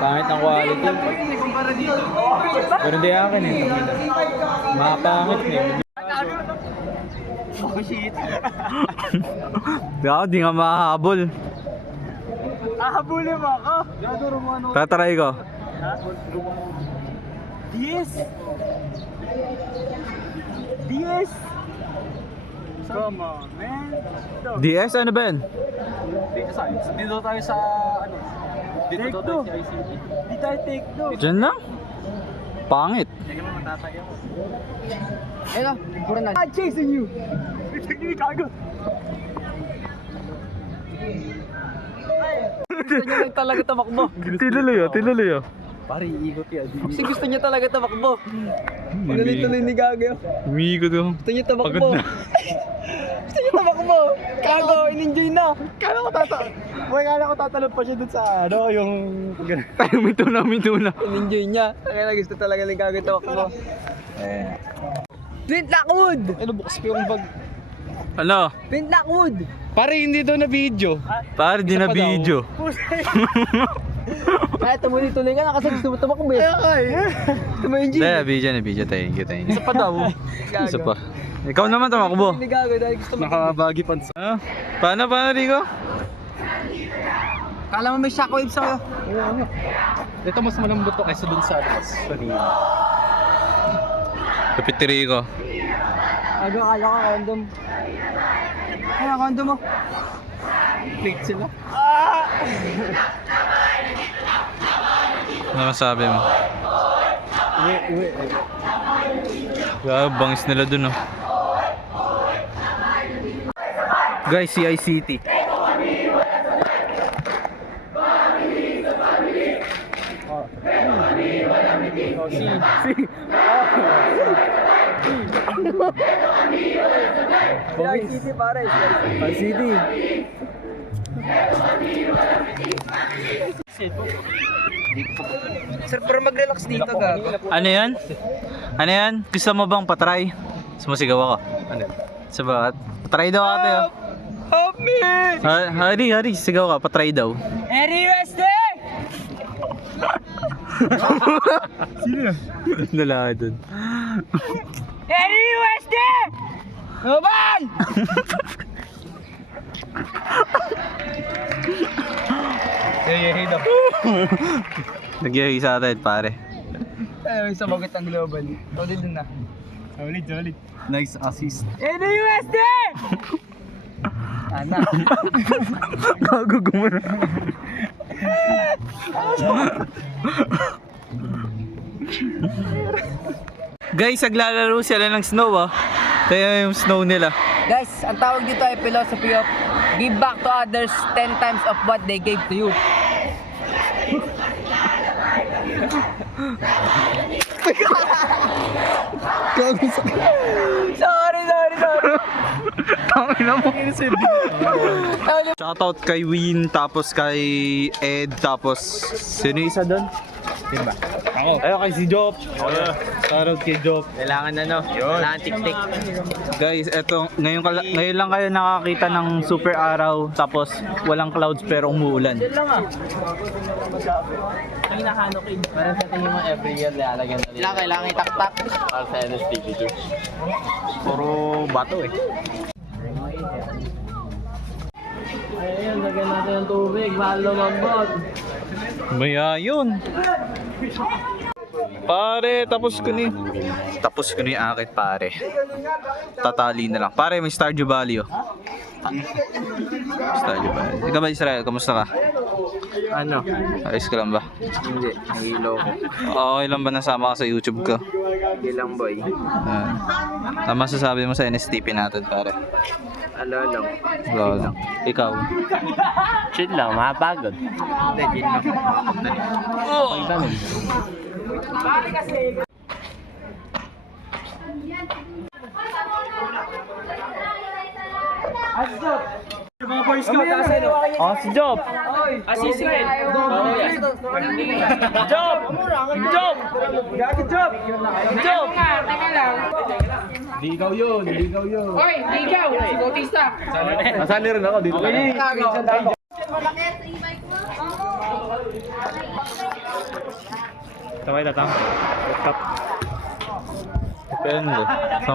Pangit ang quality. Pero hindi akin eh. Mapangit eh. Oh shit. Di nga mahahabol. Ahabulin mo ako. Tatry ko. Yes. Yes. Come on, man. DS, ano ba yan? Dito tayo sa ano? Dito tayo sa ICT. Di tayo take two. Diyan lang? Pangit. Sige mo matatayo. Ito, puro na. I'm chasing you. Hindi kago. Gusto niya lang talaga tumakbo. Tinuloy oh. Pare, iikot yan. Kasi gusto niya talaga tumakbo. Tuloy-tuloy ni Gago. Umiikot ko. Gusto niya tumakbo. Pagod na. Gusto niya tumakbo. Gago, in-enjoy na. Kala ko tatalon pa siya dun sa ano, yung... Tayo may tuna. In-enjoy niya. Kaya gusto talaga ni Gago tumakbo. Flint Lockwood! Ano, bukas pa yung bag. Ano? Flint Lockwood! Pare, hindi daw na video. Para di na pa daw. video. Kaya tumuloy-tuloy ka na kasi gusto mo tumakbo eh. Gusto mo enjoy. Hindi, video tayo. Isa pa daw. Isa pa. Ikaw naman tumakbo. Ni Gago dahil gusto mo. Nakabagi pants. Ano? Paano, Rico? Kala mo may shockwaves ako. Ito mas malambot to kaysa dun sa kanina. Kapit ni Rico. Gago, kala ka condom. Kaya condom mo. Plate sila. Ano masabi mo? Uwi. Bangis nila dun oh. Guys, CICT. CICT pare. CICT. Sir, pero mag-relax dito, Gago. Ano yan? Gusto mo bang patry? Sumasigaw ako. Ano? Sabat. Patry daw ate oh. Help me! Hari, sigaw ka, patry daw. Eri USD! Sino na? Lalaki dun. Eri USD! Naman! Nagyahi sa atin, pare. Ay, sa bagit ang global. Solid dun na. Solid. Nice assist. Eri USD! Anak. Gago gumana. Guys, naglalaro sila ng snow ah. Tayo yung snow nila. Guys, ang tawag dito ay philosophy of give back to others 10 times of what they gave to you. Sorry. Tangina mo. Shoutout kay Win, tapos kay Ed, tapos sino isa doon? Diba? Ako. Ayun kay si Jop. Shoutout kay Jop. Kailangan kailangan tik-tik. Guys, eto ngayon lang kayo nakakita ng super araw, tapos walang clouds pero umuulan. Ang hinahanokin. Parang sa tingin mo every year lalagyan na rin. Kailangan itaktak. Para sa NSTV2. Puro bato eh. Ayun, lagyan natin ng tubig. Mahal lumambot. Maya yun. Pare, tapos ko ni yung akit pare. Tatali na lang. Pare, may Stardew Valley oh. Stardew Valley. Ikaw ba Israel? Kamusta ka? Ano? Ayos ka lang ba? Hindi. Nangilo ko. Okay lang ba nasama ka sa YouTube ko? Hindi lang boy. Tama sasabi mo sa NSTP natin pare. Ano lang. Wala lang. Ikaw? Chill lang. Mapagod. Hindi, chill lang. Oh! Mga boys ko, tasan o. Oh, si Job! Assist Israel. Job! Job! Gagi Job! Job! Teka lang. Ligaw yun. Hoy, ligaw. Si Bautista. Nasali rin ako dito. Sabay tatang. Stop. Depende. Sa